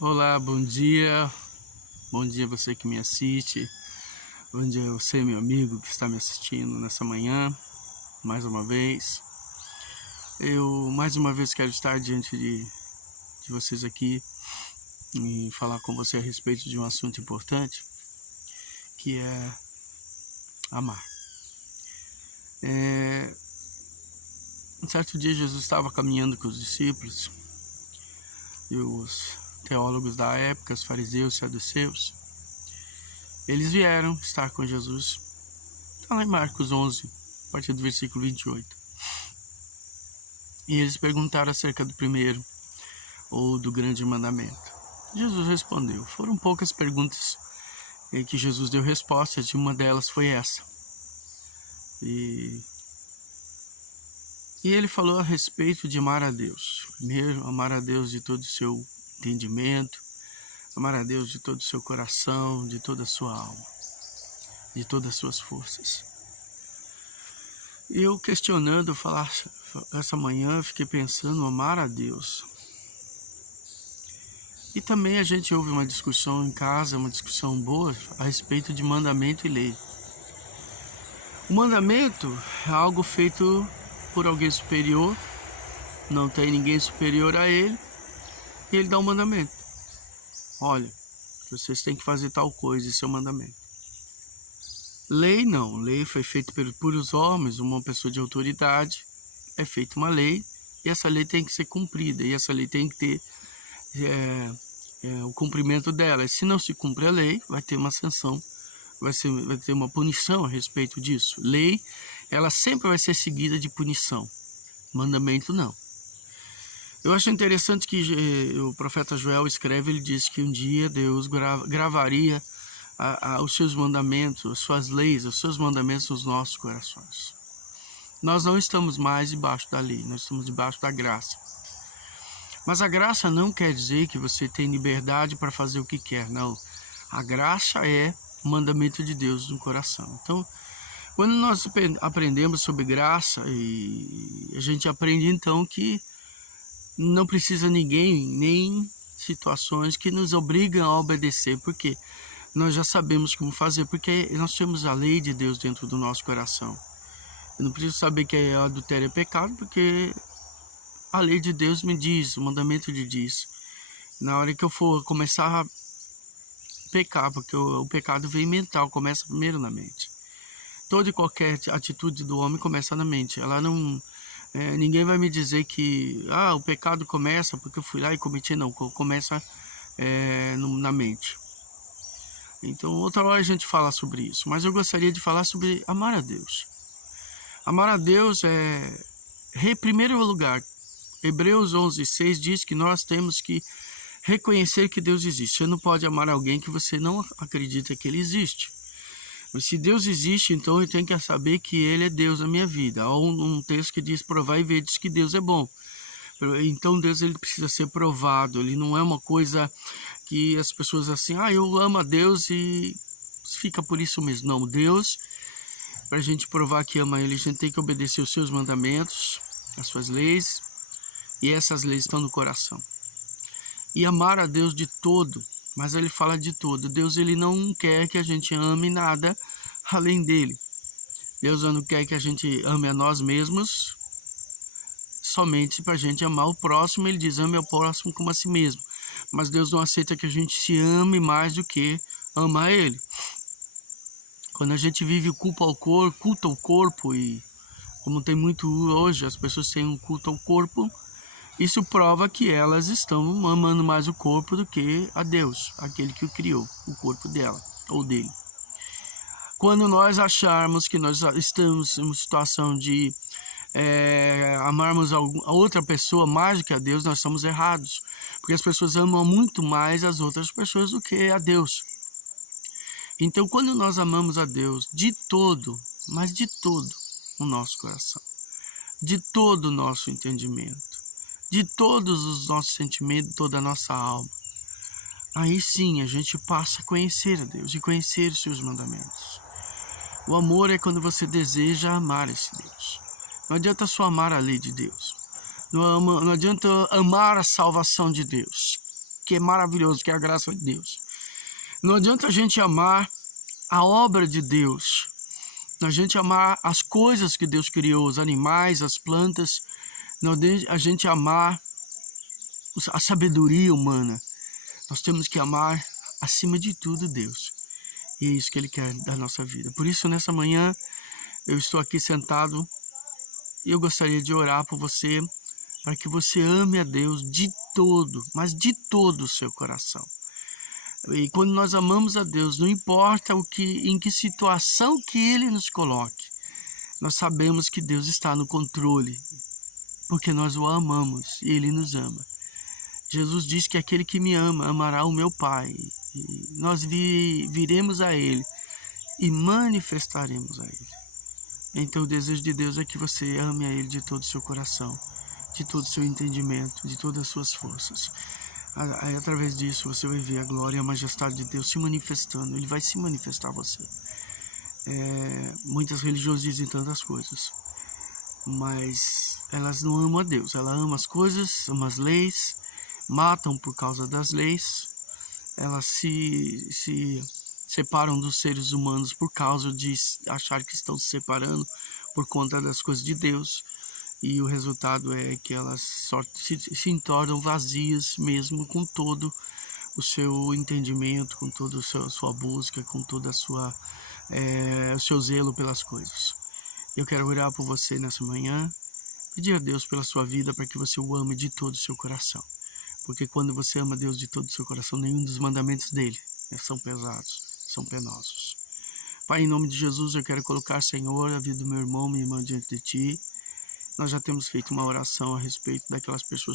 Olá, bom dia. Bom dia você que me assiste. Bom dia você, meu amigo, que está me assistindo nessa manhã. Mais uma vez. Eu, mais uma vez, quero estar diante de vocês aqui e falar com você a respeito de um assunto importante, que é amar. Um certo dia, Jesus estava caminhando com os discípulos e os teólogos da época, os fariseus, saduceus, eles vieram estar com Jesus. Está lá em Marcos 11, a partir do versículo 28. E eles perguntaram acerca do primeiro ou do grande mandamento. Jesus respondeu. Foram poucas perguntas que Jesus deu respostas, e uma delas foi essa. E ele falou a respeito de amar a Deus. Primeiro, amar a Deus de todo o seu entendimento, amar a Deus de todo o seu coração, de toda a sua alma, de todas as suas forças. E eu questionando, essa manhã, fiquei pensando, amar a Deus. E também a gente ouve uma discussão em casa, uma discussão boa, a respeito de mandamento e lei. O mandamento é algo feito por alguém superior, não tem ninguém superior a ele, e ele dá um mandamento. Olha, vocês têm que fazer tal coisa, esse é o mandamento. Lei não, lei foi feita por os homens, uma pessoa de autoridade, é feita uma lei, e essa lei tem que ser cumprida, e essa lei tem que ter o cumprimento dela. E se não se cumpre a lei, vai ter uma sanção, vai ter uma punição a respeito disso. Lei, ela sempre vai ser seguida de punição. Mandamento, não. Eu acho interessante que o profeta Joel escreve, ele diz que um dia Deus gravaria os seus mandamentos, as suas leis, os seus mandamentos nos nossos corações. Nós não estamos mais debaixo da lei, nós estamos debaixo da graça. Mas a graça não quer dizer que você tem liberdade para fazer o que quer, não. A graça é o mandamento de Deus no coração. Então, quando nós aprendemos sobre graça, e a gente aprende então que não precisa ninguém, nem situações que nos obrigam a obedecer, porque nós já sabemos como fazer, porque nós temos a lei de Deus dentro do nosso coração. Eu não preciso saber que adultério é pecado, porque a lei de Deus me diz, o mandamento me diz. Na hora que eu for começar a pecar, porque o pecado vem mental, começa primeiro na mente. Toda e qualquer atitude do homem começa na mente. Ela não... ninguém vai me dizer que o pecado começa porque eu fui lá e cometi, não. Começa na mente. Então, outra hora a gente fala sobre isso. Mas eu gostaria de falar sobre amar a Deus. Amar a Deus em primeiro lugar, Hebreus 11:6 diz que nós temos que reconhecer que Deus existe. Você não pode amar alguém que você não acredita que ele existe. Mas se Deus existe, então eu tenho que saber que ele é Deus na minha vida. Há um texto que diz, provai e vedes que Deus é bom. Então Deus, ele precisa ser provado. Ele não é uma coisa que as pessoas assim, eu amo a Deus e fica por isso mesmo. Não, Deus, para a gente provar que ama ele, a gente tem que obedecer os seus mandamentos, as suas leis, e essas leis estão no coração. E amar a Deus de todo, mas ele fala de todo. Deus, ele não quer que a gente ame nada além dele. Deus não quer que a gente ame a nós mesmos, somente para a gente amar o próximo. Ele diz, ame o próximo como a si mesmo. Mas Deus não aceita que a gente se ame mais do que amar ele. Quando a gente vive o culto ao corpo, e como tem muito hoje, as pessoas têm um culto ao corpo, isso prova que elas estão amando mais o corpo do que a Deus, aquele que o criou, o corpo dela ou dele. Quando nós acharmos que nós estamos em uma situação de amarmos a outra pessoa mais do que a Deus, nós estamos errados. Porque as pessoas amam muito mais as outras pessoas do que a Deus. Então, quando nós amamos a Deus de todo, mas de todo o nosso coração, de todo o nosso entendimento, de todos os nossos sentimentos, toda a nossa alma, aí sim a gente passa a conhecer a Deus e conhecer os seus mandamentos. O amor é quando você deseja amar esse Deus. Não adianta só amar a lei de Deus. Não adianta amar a salvação de Deus. que é maravilhoso, que é a graça de Deus. Não adianta a gente amar a obra de Deus, a gente amar as coisas que Deus criou, os animais, as plantas, não adianta a gente amar a sabedoria humana. Nós temos que amar, acima de tudo, Deus. E é isso que Ele quer da nossa vida. Por isso, nessa manhã, eu estou aqui sentado e eu gostaria de orar por você, para que você ame a Deus de todo, mas de todo o seu coração. E quando nós amamos a Deus, não importa em que situação que Ele nos coloque, nós sabemos que Deus está no controle, porque nós o amamos e Ele nos ama. Jesus diz que aquele que me ama, amará o meu Pai. E nós viremos a Ele e manifestaremos a Ele. Então o desejo de Deus é que você ame a Ele de todo o seu coração, de todo o seu entendimento, de todas as suas forças. Aí, através disso, você vai ver a glória e a majestade de Deus se manifestando. Ele vai se manifestar a você. Muitas religiões dizem tantas coisas, mas elas não amam a Deus. Elas amam as coisas, amam as leis, matam por causa das leis. Elas se separam dos seres humanos por causa de achar que estão se separando por conta das coisas de Deus. E o resultado é que elas só se tornam vazias mesmo com todo o seu entendimento, com toda a sua busca, com toda o seu zelo pelas coisas. Eu quero orar por você nessa manhã, pedir a Deus pela sua vida para que você o ame de todo o seu coração. Porque quando você ama Deus de todo o seu coração, nenhum dos mandamentos dele são pesados, são penosos. Pai, em nome de Jesus, eu quero colocar, Senhor, a vida do meu irmão, minha irmã diante de Ti. Nós já temos feito uma oração a respeito daquelas pessoas